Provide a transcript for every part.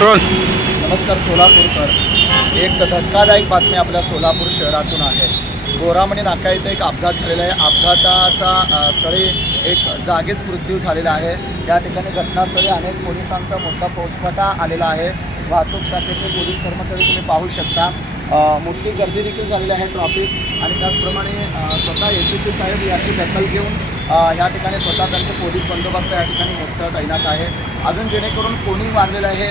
नमस्कार सोलापूरकर। एक धक्कादायक बातमी आपल्या सोलापूर शहरातून आहे। गोरामणी नाका इथे एक अपघात झालेला आहे। अपघाताचा स्थळी एक जागीच मृत्यू झालेला आहे। या ठिकाणी घटनास्थळी अनेक पोलिसांचा मोठा फौजफाटा आलेला आहे। वाहतूक शाखेचे पोलीस कर्मचारी तुम्ही पाहू शकता। मोठी गर्दी देखील झालेली आहे ट्रॅफिक आणि त्याचप्रमाणे स्वतः ACP साहेब याची दखल घेऊन या ठिकाणी स्वतः त्यांचे पोलीस बंदोबस्त या ठिकाणी मोठं तैनात आहे। अजून जेणेकरून कोणी वारलेलं आहे,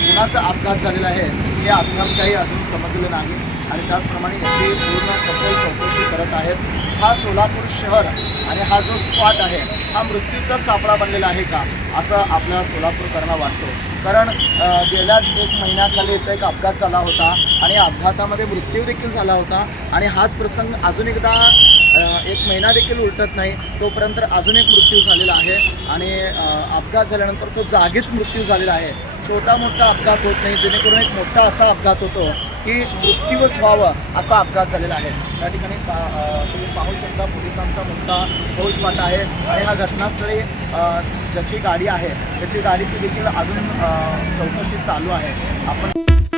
कुणाचा अपघात झालेला आहे हे अपघात काही अजून समजलं नाही आणि त्याचप्रमाणे याची पूर्ण सखोल चौकशी करत आहेत। हा सोलापूर शहर आणि हा जो स्पॉट आहे हा मृत्यूचा सापळा बनलेला आहे का असं आपल्या सोलापूरकरांना वाटतो। कारण गेल्याच एक महिन्याखाली इथं एक अपघात झाला होता आणि अपघातामध्ये मृत्यू देखील झाला होता आणि हाच प्रसंग अजून एकदा एक महिना देखील उलटत नाही तोपर्यंत अजून एक मृत्यू झालेला आहे आणि अपघात झाल्यानंतर तो जागीच मृत्यू झालेला आहे। छोटा मोठा अपघात होत नाही, जेणेकरून एक मोठा असा अपघात होतो की मृत्यूच व्हावं असा अपघात झालेला आहे। त्या ठिकाणी तुम्ही पाहू शकता पोलिसांचा मोठा फौजफाटा आहे आणि हा घटनास्थळी ज्याची गाडी आहे त्याची गाडीची देखील अजून चौकशी चालू आहे। आपण